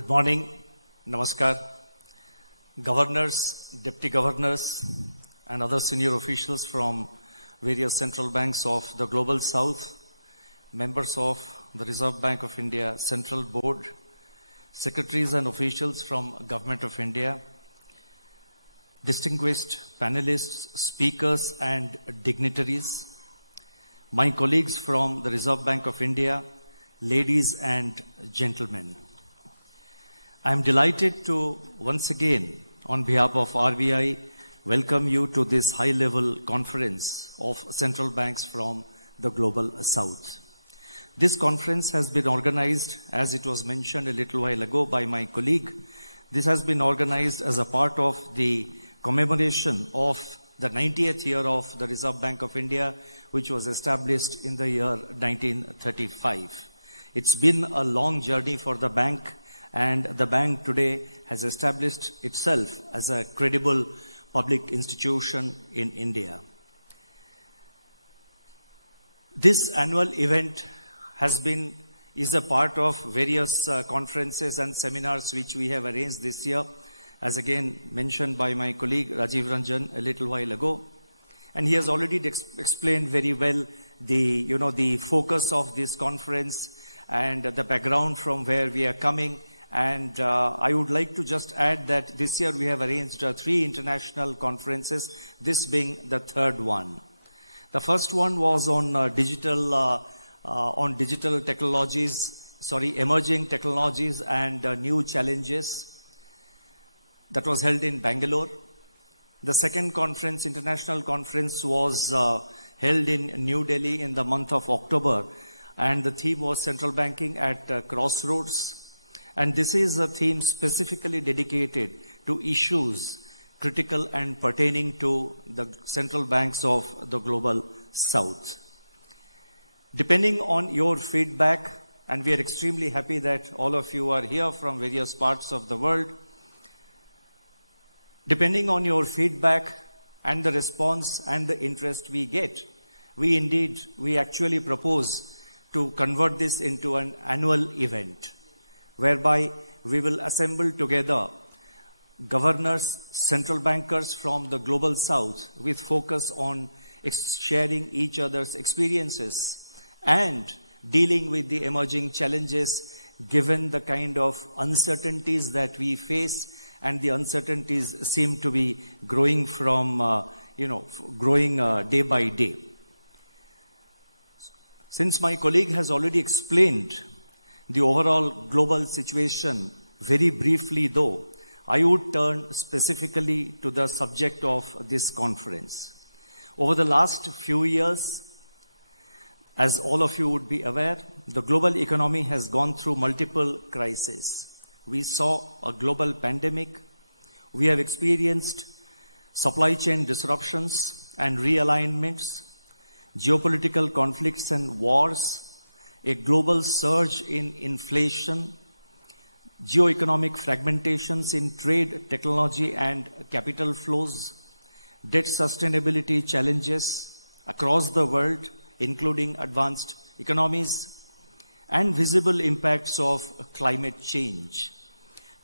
Good morning, Namaskar, governors, deputy governors, and other senior officials from various central banks of the Global South, members of the Reserve Bank of India Central Board, secretaries and officials from Government of India, distinguished panelists, speakers, and dignitaries, my colleagues from the Reserve Bank of India, ladies and gentlemen. I am delighted to once again, on behalf of RBI, welcome you to this high-level conference of central banks from the Global South. This conference has been organized, as it was mentioned a little while ago by my colleague. This has been organized as a part of the commemoration of the 90th year of the Reserve Bank of India, which was established in the year 1935. It's been a long journey for the bank, and the bank today has established itself as a credible public institution in India. This annual event is a part of various conferences and seminars which we have arranged this year, as again mentioned by my colleague Rajiv Ranjan a little while ago. And he has already explained very well the focus of this conference and the background from where we are coming. And I would like to just add that this year we have arranged 3 international conferences, this being the third one. The first one was on digital technologies, emerging technologies and new challenges. That was held in Bangalore. The second conference, international conference, was held in New Delhi in the month of October, and the theme was central banking at crossroads. And this is a theme specifically dedicated to issues critical and pertaining to the central banks of the Global South. Depending on your feedback, and we are extremely happy that all of you are here from various parts of the world, depending on your feedback and the response and the interest we get, we actually propose to convert this into an annual event, whereby we will assemble together governors, central bankers from the Global South with focus on sharing each other's experiences and dealing with the emerging challenges given the kind of uncertainties that we face, and the uncertainties seem to be growing day by day. Since my colleague has already explained the overall global situation very briefly, though, I would turn specifically to the subject of this conference. Over the last few years, as all of you would be aware, the global economy has gone through multiple crises. We saw a global pandemic. We have experienced supply chain disruptions and realignments, geopolitical conflicts and wars, a global surge in inflation, geoeconomic fragmentations in trade, technology, and capital flows, debt sustainability challenges across the world, including advanced economies, and visible impacts of climate change.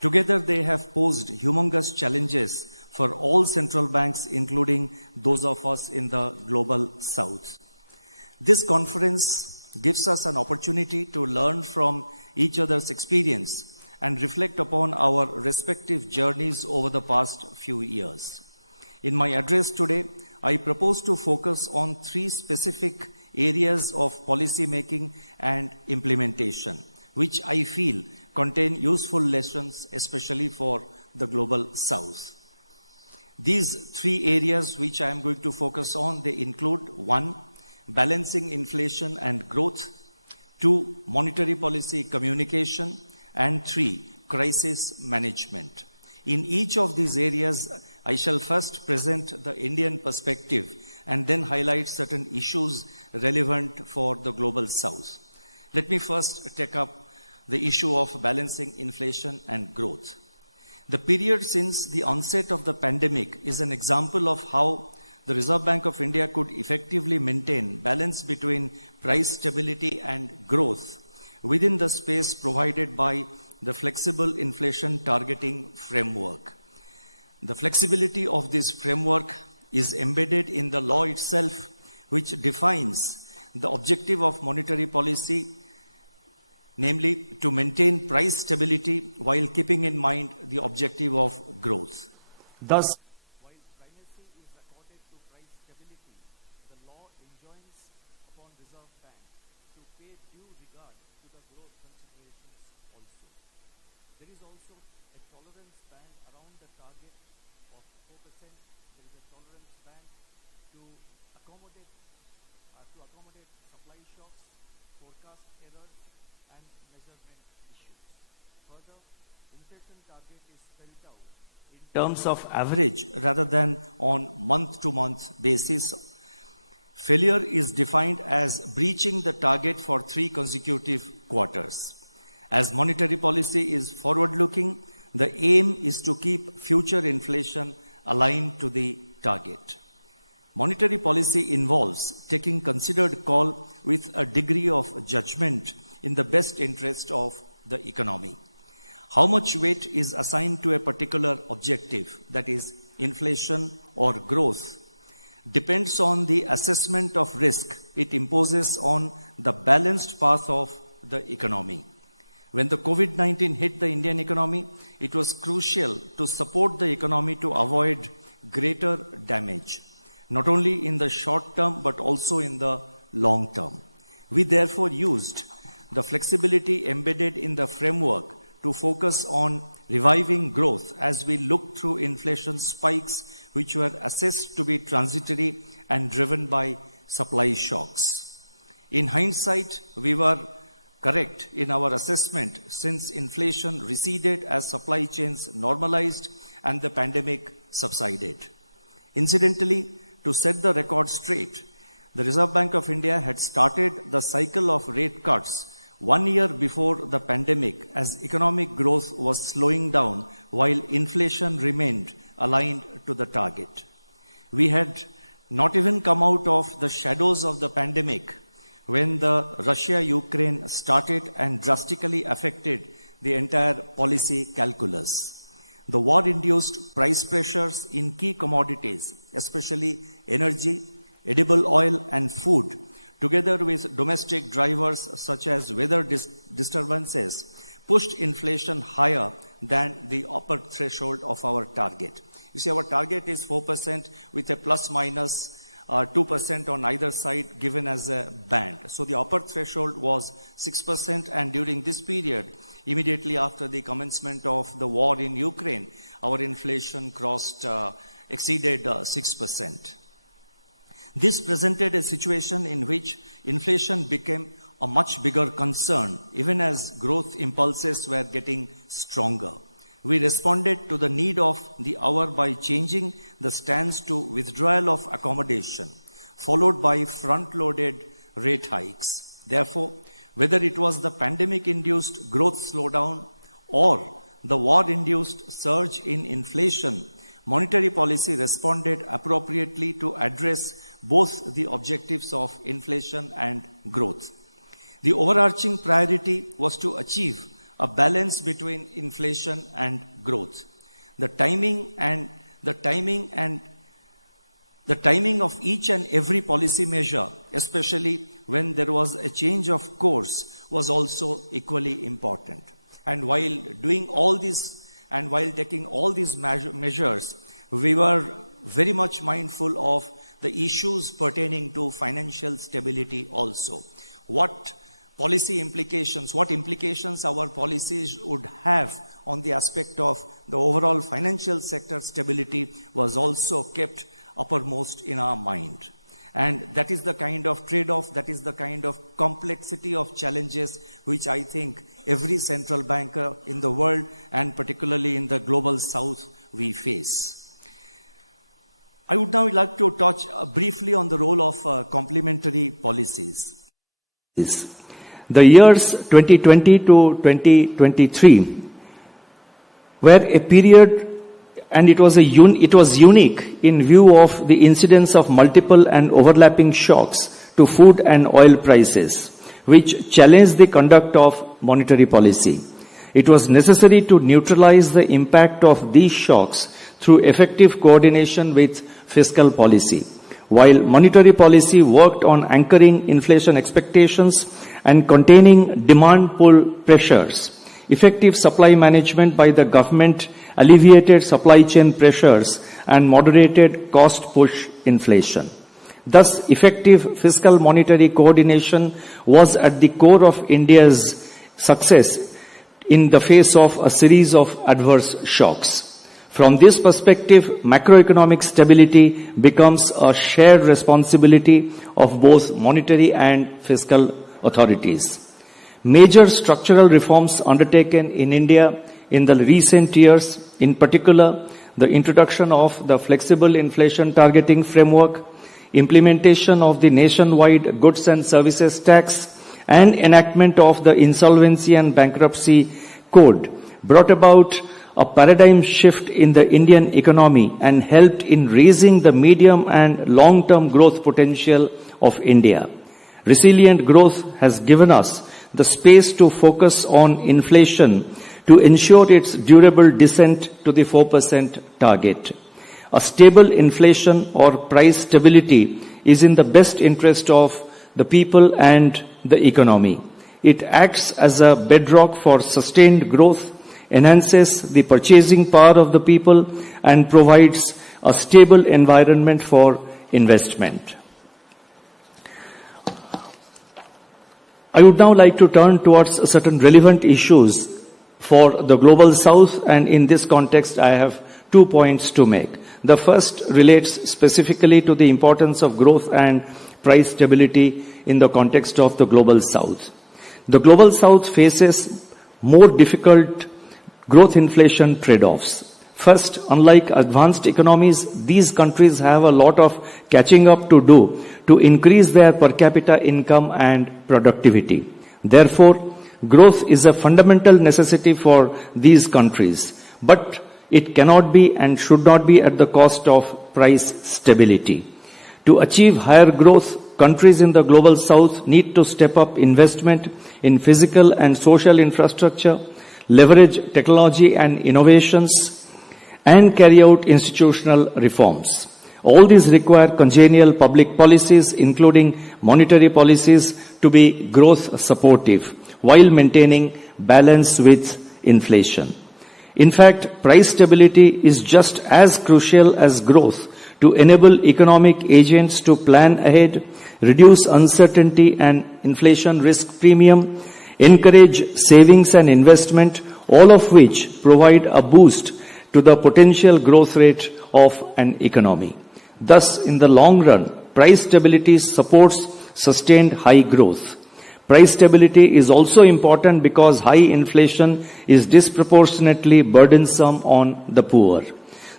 Together, they have posed humongous challenges for all central banks, including those of us in the Global South. This conference gives us an opportunity to learn from each other's experience and reflect upon our respective journeys over the past few years. In my address today, I propose to focus on 3 specific areas of policy making and implementation, which I feel contain useful lessons, especially for the Global South. These 3 areas which I am going to focus on, they include 1, balancing inflation and growth, 2, monetary policy communication, and 3, crisis management. In each of these areas, I shall first present the Indian perspective and then highlight certain issues relevant for the Global South. Let me first take up the issue of balancing inflation and growth. The period since the onset of the pandemic is an example of how the Reserve Bank of India could effectively maintain balance between price stability and growth within the space provided by the flexible inflation targeting framework. The flexibility of this framework is embedded in the law itself, which defines the objective of monetary policy, namely to maintain price stability while keeping in mind the objective of growth. Thus, while primacy is accorded to price stability, the law enjoins upon Reserve Bank to pay due regard to the growth considerations also. There is also a tolerance band around the target of 4%. There is a tolerance band to accommodate supply shocks, forecast errors, and measurement issues. Further, inflation target is spelled out in terms of average rather than on month-to-month basis. Failure is defined as breaching the target for 3 consecutive quarters. As monetary policy is forward-looking, the aim is to keep future inflation aligned to the target. Monetary policy involves taking considered call with a degree of judgment in the best interest of the economy. How much weight is assigned to a particular objective, that is, inflation or growth, depends on the assessment of risk it imposes on the balanced path of the economy. When the COVID-19 hit the Indian economy, it was crucial to support the economy to avoid greater damage, not only in the short term but also in the long term. We therefore used the flexibility embedded in the framework to focus on reviving growth as we looked through inflation spikes which were assessed to be transitory and driven by supply shocks. In hindsight, we were correct in our assessment since inflation receded as supply chains normalized and the pandemic subsided. Incidentally, to set the record straight, the Reserve Bank of India had started the cycle of rate cuts 1 year before the pandemic as economic growth was slowing down while inflation remained aligned to the target. We had not even come out of the shadows of the pandemic when the Russia-Ukraine started and drastically affected the entire policy calculus. The war-induced price pressures in key commodities, especially energy, edible oil and food, together with domestic drivers such as weather disturbances, pushed inflation higher than the upper threshold of our target. You see, our target is 4% with a plus minus 2% on either side given as a band. So the upper threshold was 6%, and during this period, immediately after the commencement of the war in Ukraine, our inflation exceeded 6%. This presented a situation in which inflation became a much bigger concern, even as growth impulses were getting stronger. We responded to the need of the hour by changing the stance to withdrawal of accommodation, followed by front-loaded rate hikes. Therefore, whether it was the pandemic-induced growth slowdown or the war-induced surge in inflation, monetary policy responded appropriately to address both the objectives of inflation and growth. The overarching priority was to achieve a balance between inflation and growth. The timing of each and every policy measure, especially when there was a change of course, was also equally important. And while doing all this and while taking all these measures, we were very much mindful of the issues pertaining to financial stability also. What implications our policies would have on the aspect of the overall financial sector stability was also kept uppermost in our mind. And that is the kind of trade-off, that is the kind of complexity of challenges which I think every central banker in the world and particularly in the global south we face. I would now like to touch briefly on the role of complementary policies. The years 2020 to 2023 were a period, and it was unique in view of the incidence of multiple and overlapping shocks to food and oil prices, which challenged the conduct of monetary policy. It was necessary to neutralize the impact of these shocks through effective coordination with fiscal policy. While monetary policy worked on anchoring inflation expectations and containing demand pull pressures, effective supply management by the government alleviated supply chain pressures and moderated cost push inflation. Thus, effective fiscal monetary coordination was at the core of India's success in the face of a series of adverse shocks. From this perspective, macroeconomic stability becomes a shared responsibility of both monetary and fiscal authorities. Major structural reforms undertaken in India in the recent years, in particular, the introduction of the flexible inflation targeting framework, implementation of the nationwide goods and services tax, and enactment of the insolvency and bankruptcy code brought about a paradigm shift in the Indian economy and helped in raising the medium and long-term growth potential of India. Resilient growth has given us the space to focus on inflation to ensure its durable descent to the 4% target. A stable inflation or price stability is in the best interest of the people and the economy. It acts as a bedrock for sustained growth, enhances the purchasing power of the people, and provides a stable environment for investment. I would now like to turn towards certain relevant issues for the Global South, and in this context, I have 2 points to make. The first relates specifically to the importance of growth and price stability in the context of the Global South. The Global South faces more difficult growth inflation trade-offs. First, unlike advanced economies, these countries have a lot of catching up to do to increase their per capita income and productivity. Therefore, growth is a fundamental necessity for these countries, but it cannot be and should not be at the cost of price stability. To achieve higher growth, countries in the Global South need to step up investment in physical and social infrastructure, leverage technology and innovations, and carry out institutional reforms. All these require congenial public policies, including monetary policies, to be growth supportive, while maintaining balance with inflation. In fact, price stability is just as crucial as growth to enable economic agents to plan ahead, reduce uncertainty and inflation risk premium, encourage savings and investment, all of which provide a boost to the potential growth rate of an economy. Thus, in the long run, price stability supports sustained high growth. Price stability is also important because high inflation is disproportionately burdensome on the poor.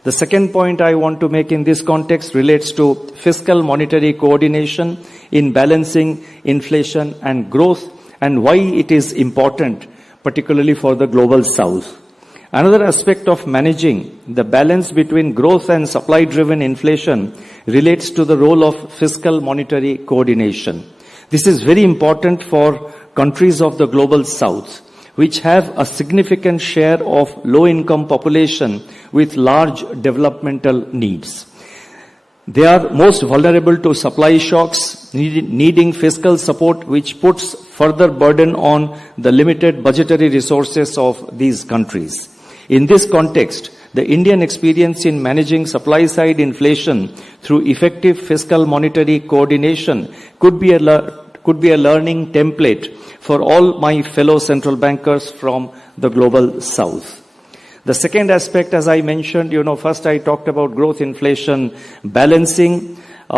The second point I want to make in this context relates to fiscal monetary coordination in balancing inflation and growth, and why it is important, particularly for the Global South. Another aspect of managing the balance between growth and supply-driven inflation relates to the role of fiscal monetary coordination. This is very important for countries of the Global South, which have a significant share of low-income population with large developmental needs. They are most vulnerable to supply shocks, needing fiscal support, which puts further burden on the limited budgetary resources of these countries. In this context, the Indian experience in managing supply-side inflation through effective fiscal monetary coordination could be a learning template for all my fellow central bankers from the Global South. The second aspect, as I mentioned, first I talked about growth inflation balancing.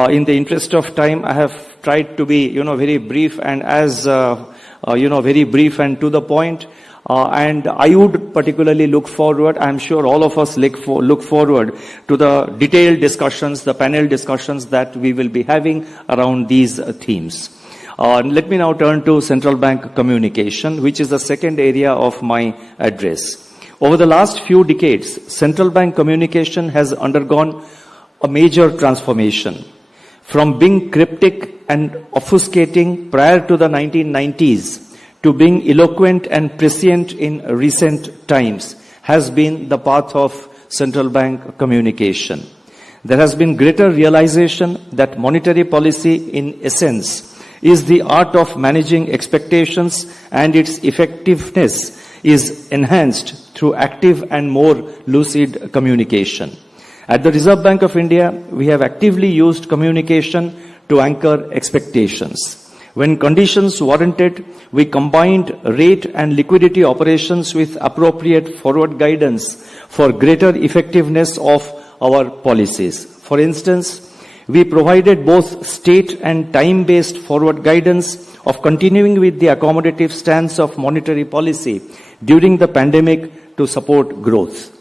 In the interest of time, I have tried to be, very brief and very brief and to the point. And I would particularly look forward, I'm sure all of us look forward to the detailed discussions, the panel discussions that we will be having around these themes. Let me now turn to central bank communication, which is the second area of my address. Over the last few decades, central bank communication has undergone a major transformation. From being cryptic and obfuscating prior to the 1990s to being eloquent and prescient in recent times has been the path of central bank communication. There has been greater realization that monetary policy, in essence, is the art of managing expectations, and its effectiveness is enhanced through active and more lucid communication. At the Reserve Bank of India, we have actively used communication to anchor expectations. When conditions warranted, we combined rate and liquidity operations with appropriate forward guidance for greater effectiveness of our policies. For instance, we provided both state and time-based forward guidance of continuing with the accommodative stance of monetary policy during the pandemic to support growth.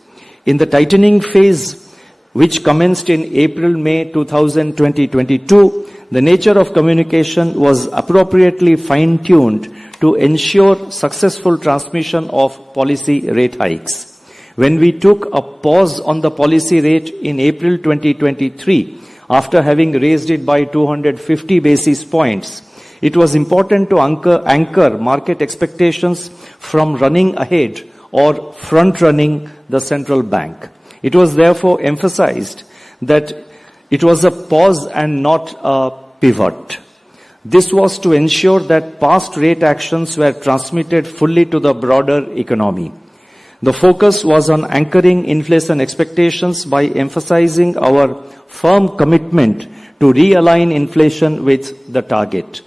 In the tightening phase, which commenced in April-May 2022, the nature of communication was appropriately fine-tuned to ensure successful transmission of policy rate hikes. When we took a pause on the policy rate in April 2023, after having raised it by 250 basis points, it was important to anchor market expectations from running ahead or front-running the central bank. It was therefore emphasized that it was a pause and not a pivot. This was to ensure that past rate actions were transmitted fully to the broader economy. The focus was on anchoring inflation expectations by emphasizing our firm commitment to realign inflation with the target.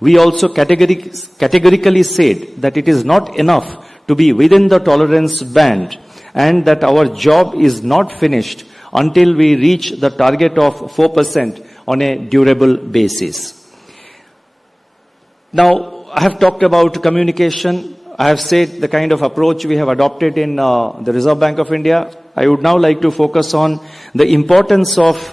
We also categorically said that it is not enough to be within the tolerance band and that our job is not finished until we reach the target of 4% on a durable basis. Now, I have talked about communication. I have said the kind of approach we have adopted in the Reserve Bank of India. I would now like to focus on the importance of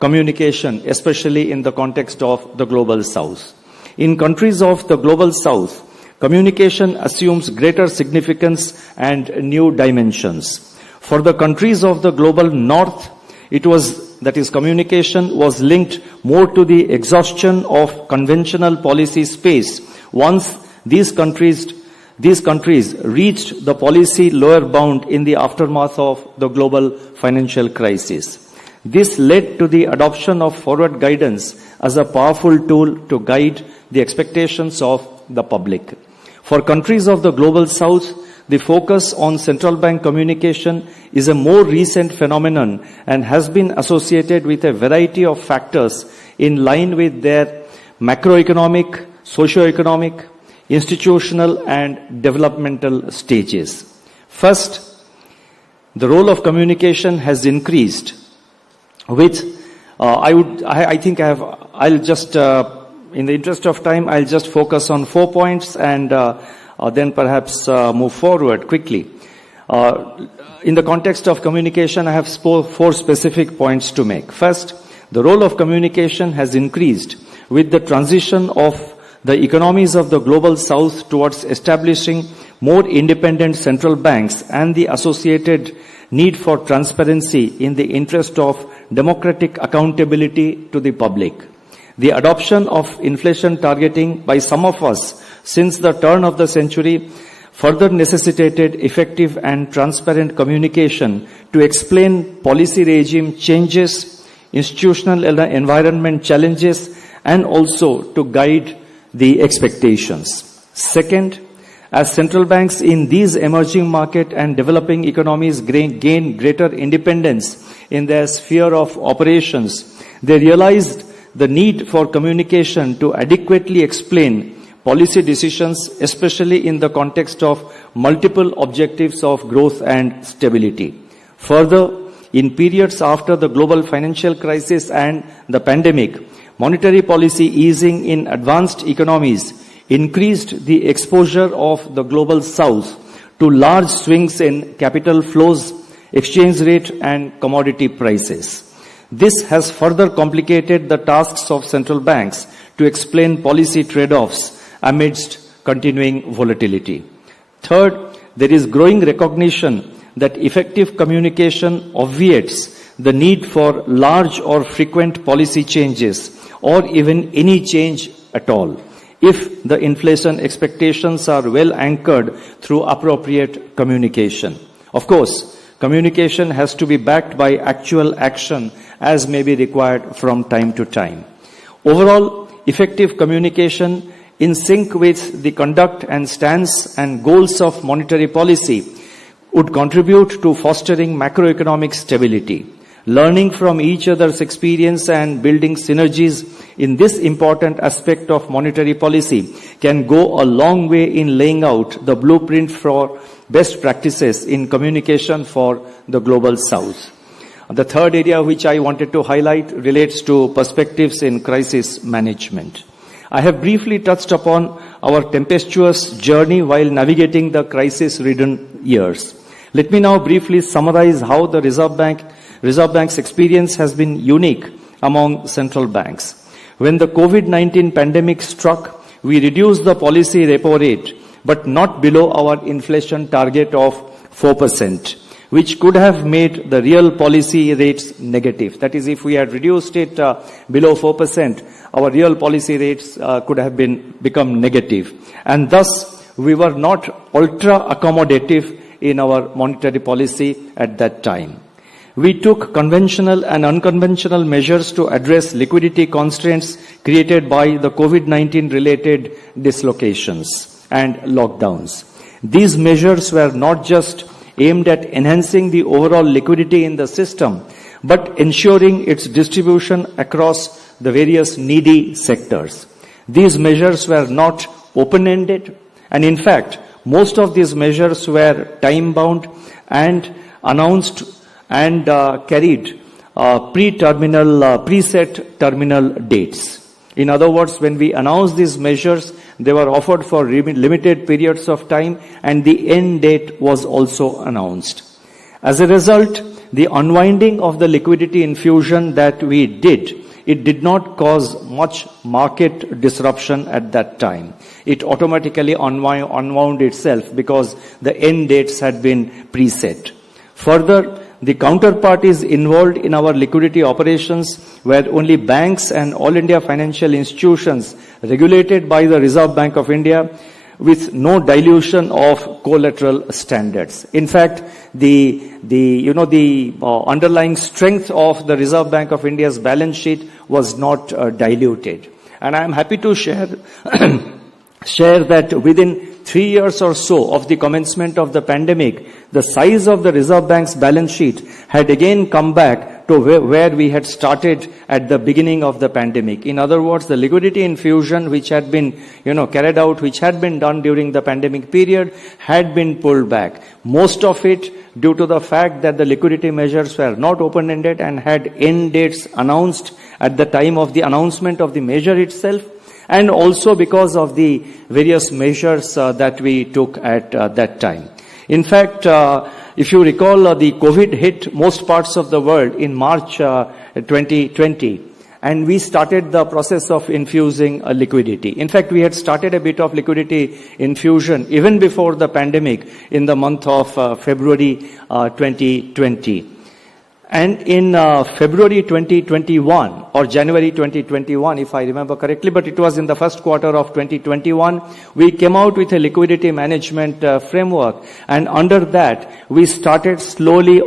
communication, especially in the context of the Global South. In countries of the Global South, communication assumes greater significance and new dimensions. For the countries of the Global North, communication was linked more to the exhaustion of conventional policy space once these countries reached the policy lower bound in the aftermath of the global financial crisis. This led to the adoption of forward guidance as a powerful tool to guide the expectations of the public. For countries of the Global South, the focus on central bank communication is a more recent phenomenon and has been associated with a variety of factors in line with their macroeconomic, socio-economic, institutional and developmental stages. First, the role of communication has increased with, in the interest of time, I'll just focus on 4 points and then perhaps move forward quickly. In the context of communication, I have 4 specific points to make. First, the role of communication has increased with the transition of the economies of the Global South towards establishing more independent central banks and the associated need for transparency in the interest of democratic accountability to the public. The adoption of inflation targeting by some of us since the turn of the century further necessitated effective and transparent communication to explain policy regime changes, institutional environment challenges, and also to guide the expectations. Second, as central banks in these emerging market and developing economies gain greater independence in their sphere of operations, they realized the need for communication to adequately explain policy decisions, especially in the context of multiple objectives of growth and stability. Further, in periods after the global financial crisis and the pandemic, monetary policy easing in advanced economies increased the exposure of the Global South to large swings in capital flows, exchange rate, and commodity prices. This has further complicated the tasks of central banks to explain policy trade-offs amidst continuing volatility. Third, there is growing recognition that effective communication obviates the need for large or frequent policy changes or even any change at all. if the inflation expectations are well anchored through appropriate communication. Of course, communication has to be backed by actual action as may be required from time to time. Overall, effective communication in sync with the conduct and stance and goals of monetary policy would contribute to fostering macroeconomic stability. Learning from each other's experience and building synergies in this important aspect of monetary policy can go a long way in laying out the blueprint for best practices in communication for the global south. The third area which I wanted to highlight relates to perspectives in crisis management. I have briefly touched upon our tempestuous journey while navigating the crisis-ridden years. Let me now briefly summarize how the Reserve Bank's experience has been unique among central banks. When the COVID-19 pandemic struck, we reduced the policy repo rate, but not below our inflation target of 4%, which could have made the real policy rates negative. That is, if we had reduced it below 4%, our real policy rates could have become negative. And thus, we were not ultra accommodative in our monetary policy at that time. We took conventional and unconventional measures to address liquidity constraints created by the COVID-19 related dislocations and lockdowns. These measures were not just aimed at enhancing the overall liquidity in the system, but ensuring its distribution across the various needy sectors. These measures were not open-ended, and in fact, most of these measures were time-bound and announced and carried preset terminal dates. In other words, when we announced these measures, they were offered for limited periods of time, and the end date was also announced. As a result, the unwinding of the liquidity infusion that we did, it did not cause much market disruption at that time. It automatically unwound itself because the end dates had been preset. Further, the counterparties involved in our liquidity operations were only banks and all India financial institutions regulated by the Reserve Bank of India with no dilution of collateral standards. In fact, the underlying strength of the Reserve Bank of India's balance sheet was not diluted. And I am happy to share that within 3 years or so of the commencement of the pandemic, the size of the Reserve Bank's balance sheet had again come back to where we had started at the beginning of the pandemic. In other words, the liquidity infusion which had been carried out, which had been done during the pandemic period, had been pulled back. Most of it due to the fact that the liquidity measures were not open-ended and had end dates announced at the time of the announcement of the measure itself, and also because of the various measures that we took at that time. In fact, if you recall, the COVID hit most parts of the world in March 2020, and we started the process of infusing liquidity. In fact, we had started a bit of liquidity infusion even before the pandemic in the month of February 2020. And in February 2021 or January 2021, if I remember correctly, but it was in the first quarter of 2021, we came out with a liquidity management framework. And under that, we started slowly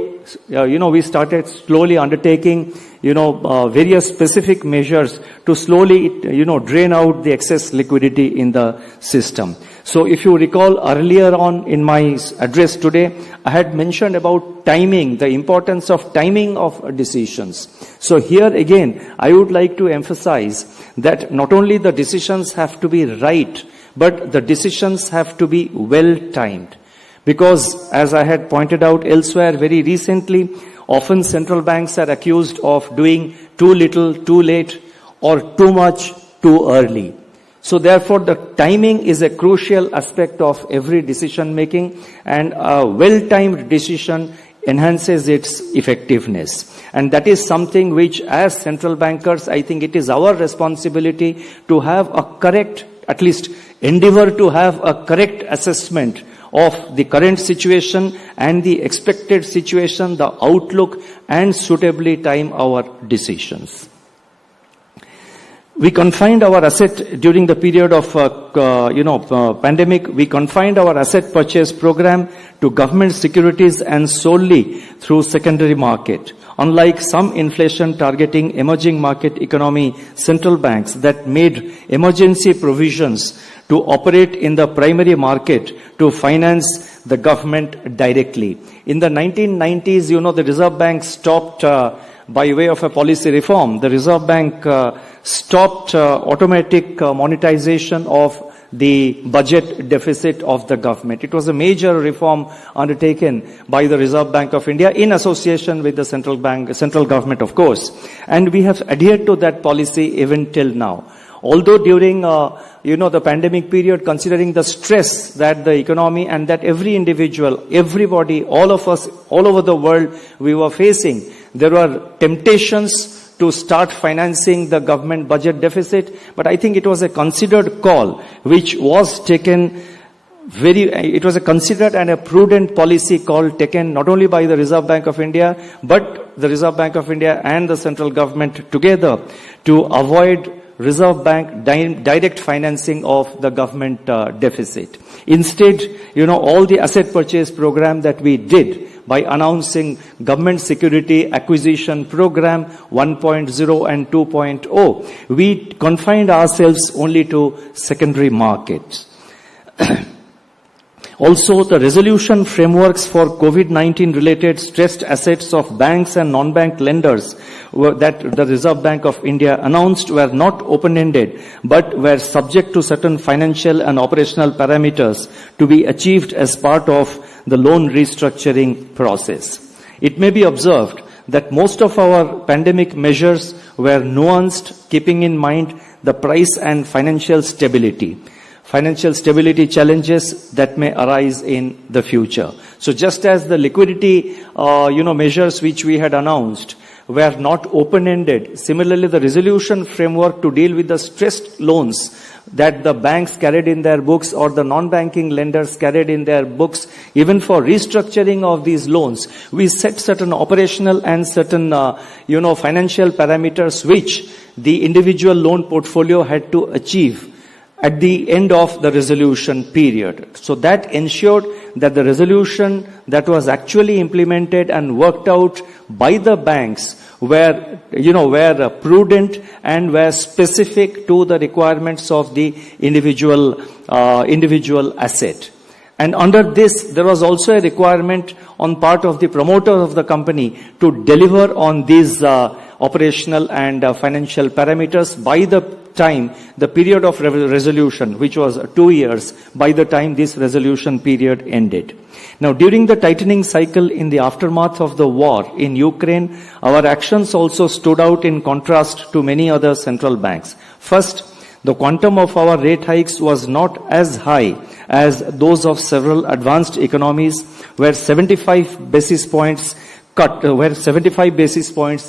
undertaking, various specific measures to slowly, drain out the excess liquidity in the system. So if you recall earlier on in my address today, I had mentioned about timing, the importance of timing of decisions. So here again, I would like to emphasize that not only the decisions have to be right, but the decisions have to be well timed. Because as I had pointed out elsewhere very recently, often central banks are accused of doing too little, too late, or too much, too early. So therefore, the timing is a crucial aspect of every decision making, and a well-timed decision enhances its effectiveness. And that is something which, as central bankers, I think it is our responsibility to have a correct, at least endeavor to have a correct assessment of the current situation and the expected situation, the outlook, and suitably time our decisions. We confined our asset during the period of pandemic. We confined our asset purchase program to government securities and solely through secondary market. Unlike some inflation targeting emerging market economy central banks that made emergency provisions to operate in the primary market to finance the government directly. In the 1990s, the Reserve Bank stopped, by way of a policy reform, the Reserve Bank stopped automatic monetization of the budget deficit of the government. It was a major reform undertaken by the Reserve Bank of India in association with the central government, of course. And we have adhered to that policy even till now. Although during, the pandemic period, considering the stress that the economy and that every individual, everybody, all of us, all over the world, we were facing, there were temptations to start financing the government budget deficit. But I think it was a considered call, which was taken it was a considered and a prudent policy call taken not only by the Reserve Bank of India, but the Reserve Bank of India and the central government together to avoid Reserve Bank direct financing of the government deficit. Instead, all the asset purchase program that we did by announcing government security acquisition program 1.0 and 2.0, we confined ourselves only to secondary markets. Also, the resolution frameworks for COVID-19 related stressed assets of banks and non-bank lenders that the Reserve Bank of India announced were not open-ended, but were subject to certain financial and operational parameters to be achieved as part of the loan restructuring process. It may be observed that most of our pandemic measures were nuanced, keeping in mind the price and financial stability challenges that may arise in the future. So just as the liquidity, measures which we had announced were not open-ended, similarly the resolution framework to deal with the stressed loans that the banks carried in their books or the non-banking lenders carried in their books, even for restructuring of these loans, we set certain operational and certain, financial parameters which the individual loan portfolio had to achieve at the end of the resolution period. So that ensured that the resolution that was actually implemented and worked out by the banks were prudent and were specific to the requirements of the individual asset. And under this, there was also a requirement on part of the promoter of the company to deliver on these operational and financial parameters by the period of resolution, which was 2 years, by the time this resolution period ended. Now, during the tightening cycle in the aftermath of the war in Ukraine, our actions also stood out in contrast to many other central banks. First, the quantum of our rate hikes was not as high as those of several advanced economies, where 75 basis points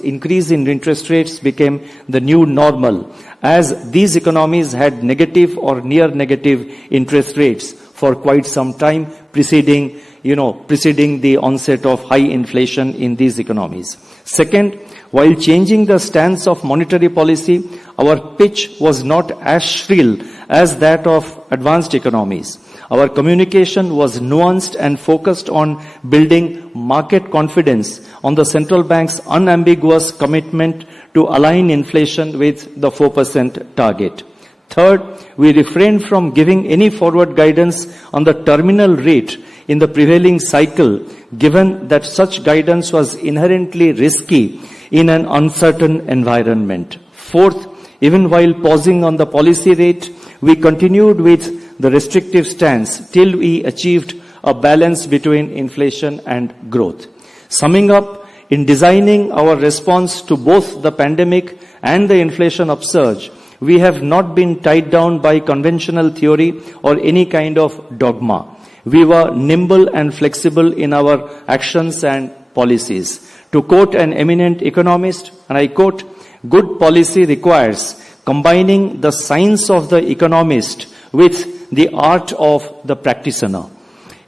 increase in interest rates became the new normal, as these economies had negative or near negative interest rates for quite some time preceding the onset of high inflation in these economies. Second, while changing the stance of monetary policy, our pitch was not as shrill as that of advanced economies. Our communication was nuanced and focused on building market confidence on the central bank's unambiguous commitment to align inflation with the 4% target. Third, we refrained from giving any forward guidance on the terminal rate in the prevailing cycle, given that such guidance was inherently risky in an uncertain environment. Fourth, even while pausing on the policy rate, we continued with the restrictive stance till we achieved a balance between inflation and growth. Summing up, in designing our response to both the pandemic and the inflation upsurge, we have not been tied down by conventional theory or any kind of dogma. We were nimble and flexible in our actions and policies. To quote an eminent economist, and I quote, "Good policy requires combining the science of the economist with the art of the practitioner."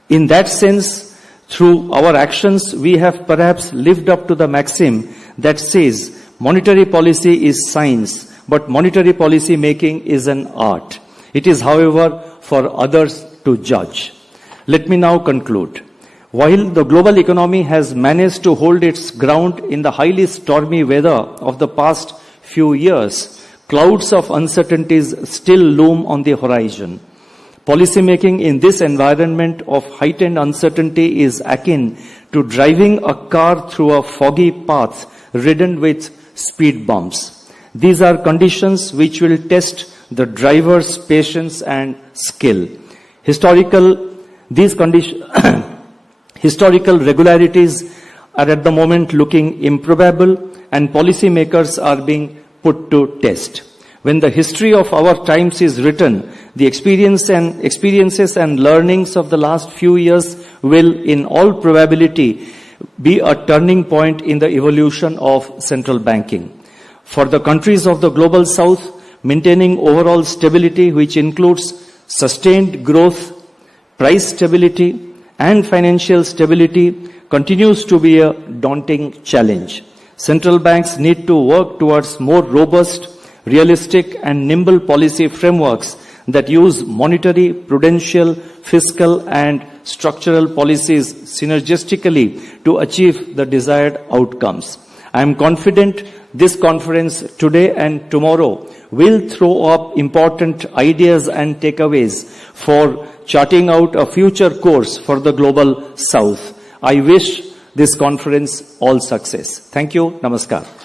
In that sense, through our actions, we have perhaps lived up to the maxim that says monetary policy is science, but monetary policy making is an art. It is, however, for others to judge. Let me now conclude. While the global economy has managed to hold its ground in the highly stormy weather of the past few years, clouds of uncertainties still loom on the horizon. Policymaking in this environment of heightened uncertainty is akin to driving a car through a foggy path ridden with speed bumps. These are conditions which will test the driver's patience and skill. Historical regularities are at the moment looking improbable, and policymakers are being put to test. When the history of our times is written, the experiences and learnings of the last few years will, in all probability, be a turning point in the evolution of central banking. For the countries of the global south, maintaining overall stability, which includes sustained growth, price stability, and financial stability, continues to be a daunting challenge. Central banks need to work towards more robust, realistic, and nimble policy frameworks that use monetary, prudential, fiscal, and structural policies synergistically to achieve the desired outcomes. I am confident this conference today and tomorrow will throw up important ideas and takeaways for charting out a future course for the global south. I wish this conference all success. Thank you. Namaskar.